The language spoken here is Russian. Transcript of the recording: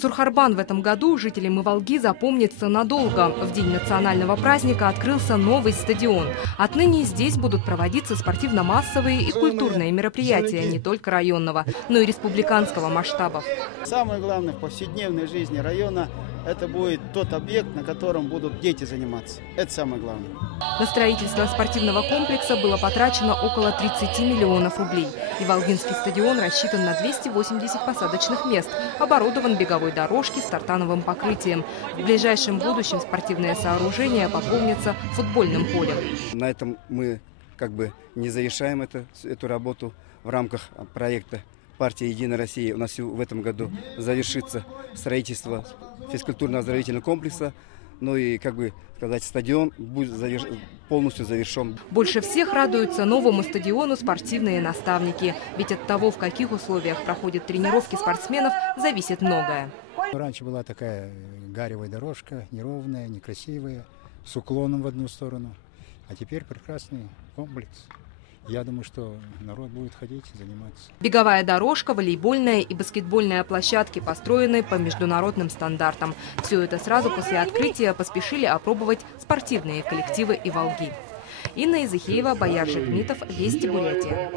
Сурхарбан в этом году жителям Иволги запомнится надолго. В день национального праздника открылся новый стадион. Отныне здесь будут проводиться спортивно-массовые и культурные мероприятия не только районного, но и республиканского масштабов. Самое главное в повседневной жизни района – это будет тот объект, на котором будут дети заниматься. Это самое главное. На строительство спортивного комплекса было потрачено около 30 миллионов рублей. Иволгинский стадион рассчитан на 280 посадочных мест, оборудован беговой дорожкой с тартановым покрытием. В ближайшем будущем спортивное сооружение пополнится футбольным полем. На этом мы не завершаем эту работу в рамках проекта партии «Единая Россия». У нас в этом году завершится строительство физкультурно-оздоровительного комплекса. Ну и, стадион будет полностью завершен. Больше всех радуются новому стадиону спортивные наставники. Ведь от того, в каких условиях проходят тренировки спортсменов, зависит многое. Раньше была такая гаревая дорожка, неровная, некрасивая, с уклоном в одну сторону. А теперь прекрасный комплекс. Я думаю, что народ будет ходить и заниматься. Беговая дорожка, волейбольная и баскетбольная площадки построены по международным стандартам. Все это сразу после открытия поспешили опробовать спортивные коллективы Иволги. Инна Изыхеева, Бояр Жекмитов, Вести Бурятия.